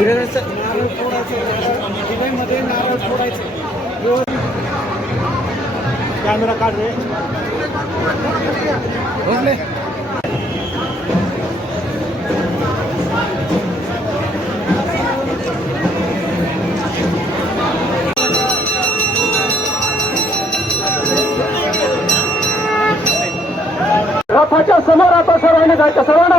नारळ नारळ नारळ फोडायचे कॅमेरा काढ रे भरले रथाच्या समोर आता सर्वांनी जायचं. सर्वांना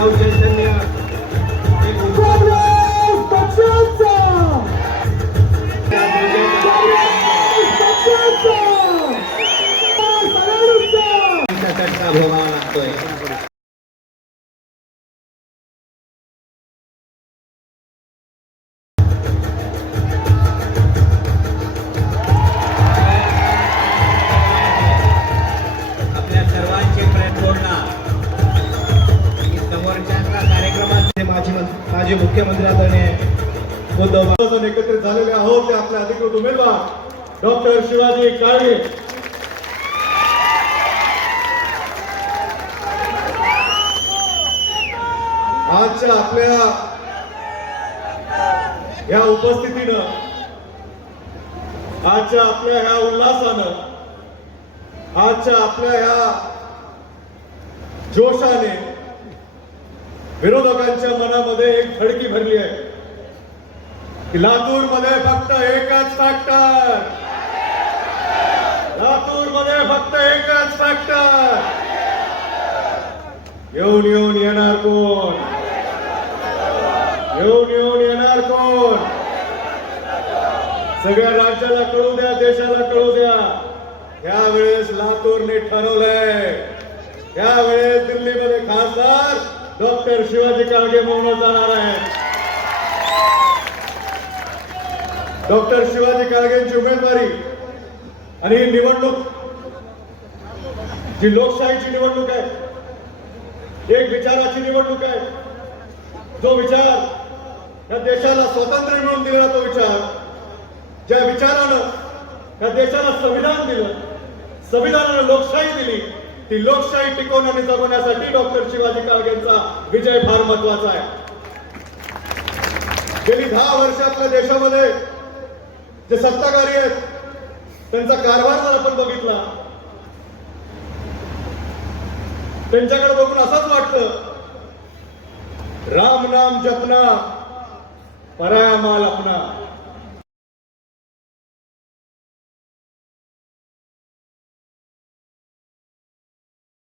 एक माजी मुख्यमंत्री आदरणीय उद्धव एकत्रित झालेले आहोत ते आपले अधिकृत उमेदवार डॉक्टर शिवाजी काळे. आजच्या आपल्या या उपस्थितीनं आजच्या आपल्या ह्या उल्हासानं आजच्या आपल्या ह्या जोशाने विरोधकांच्या मनामध्ये एक खडकी भरली आहे. की लातूरमध्ये फक्त एकच फॅक्टर लातूरमध्ये फक्त एकच फॅक्टर येऊन येऊन येणार कोण? येऊन येऊन येणार कोण? सगळ्या राज्याला कळू द्या देशाला कळू द्या. यावेळेस लातूरने ठरवलंय. यावेळेस दिल्लीमध्ये खासदार डॉक्टर शिवाजी काळगे म्हणून जाणार आहे डॉक्टर शिवाजी काळगेंची उमेदवारी आणि ही निवडणूक जी लोकशाहीची निवडणूक आहे एक विचाराची निवडणूक आहे. जो विचार या देशाला स्वातंत्र्य मिळवून दिलेला तो विचार ज्या विचारानं या देशाला संविधान दिलं संविधानानं लोकशाही दिली ती लोकशाही टिकवून आणि जगवण्यासाठी डॉक्टर शिवाजी काळगेंचा विजय फार महत्त्वाचा आहे. गेली दहा वर्ष आपल्या देशामध्ये जे सत्ताधारी आहेत त्यांचा कारभार जर आपण बघितला त्यांच्याकडे बघून असंच वाटतं राम नाम जपना पराया माल अपना.